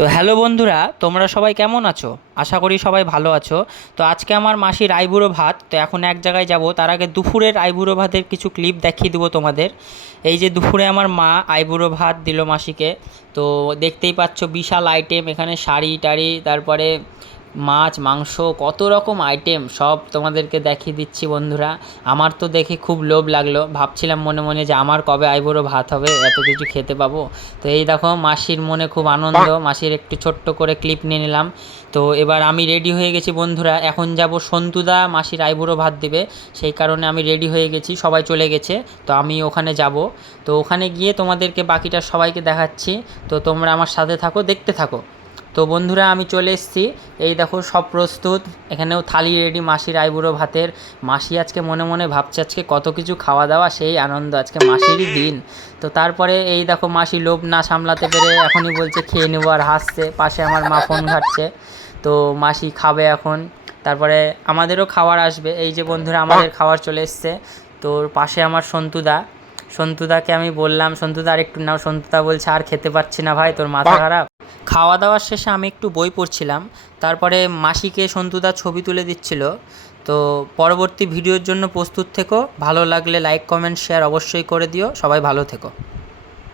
তো হ্যালো বন্ধুরা, তোমরা সবাই কেমন আছো? আশা করি সবাই ভালো আছো। তো আজকে আমার মাসির আইবুড়ো ভাত, তো এখন এক জায়গায় যাব। তার আগে দুপুরের আইবুড়ো ভাতের কিছু ক্লিপ দেখিয়ে দেবো তোমাদের। এই যে দুপুরে আমার মা আইবুড়ো ভাত দিল মাসিকে। তো দেখতেই পাচ্ছ বিশাল আইটেম এখানে, শাড়ি টাড়ি, তারপরে মাছ মাংস, কত রকম আইটেম সব তোমাদেরকে দেখিয়ে দিচ্ছি বন্ধুরা। আমার তো দেখে খুব লোভ লাগলো, ভাবছিলাম মনে মনে যে আমার কবে আইবুড়ো ভাত হবে, এত কিছু খেতে পাবো। তো এই দেখো মাসির মনে খুব আনন্দ, মাসির একটু ছোট্ট করে ক্লিপ নিয়ে নিলাম। তো এবার আমি রেডি হয়ে গেছি বন্ধুরা, এখন যাব সন্তুদা মাসির আইবুড়ো ভাত দিবে, সেই কারণে আমি রেডি হয়ে গেছি। সবাই চলে গেছে, তো আমি ওখানে যাব। তো ওখানে গিয়ে তোমাদেরকে বাকিটা সবাইকে দেখাচ্ছি। তো তোমরা আমার সাথে থাকো, দেখতে থাকো। তো বন্ধুরা আমি চলে এসেছি, এই দেখো সব প্রস্তুত। এখানেও থালি রেডি মাসির আইবুড়ো ভাতের। মাসি আজকে মনে মনে ভাবছে আজকে কত কিছু খাওয়া দাওয়া, সেই আনন্দ, আজকে মাসিরই দিন। তো তারপরে এই দেখো মাসি লোভ না সামলাতে পেরে এখনই বলছে খেয়ে নেবো, আর হাসছে। পাশে আমার মা ফোন ঘাঁটছে। তো মাসি খাবে এখন, তারপরে আমাদেরও খাবার আসবে। এই যে বন্ধুরা আমাদের খাবার চলে এসছে। তোর পাশে আমার সন্তুদা, সন্তুদাকে আমি বললাম সন্তুদা আর একটু নাও, সন্তুদা বলছে আর খেতে পারছি না ভাই, তোর মাথা খারাপ। খাওয়া দাওয়ার শেষে আমি একটু বই পড়ছিলাম, তারপরে মাসিকে সন্তুদা ছবি তুলে দিচ্ছিল। তো পরবর্তী ভিডিওর জন্য প্রস্তুত থেকো, ভালো লাগলে লাইক কমেন্ট শেয়ার অবশ্যই করে দিও, সবাই ভালো থেকো।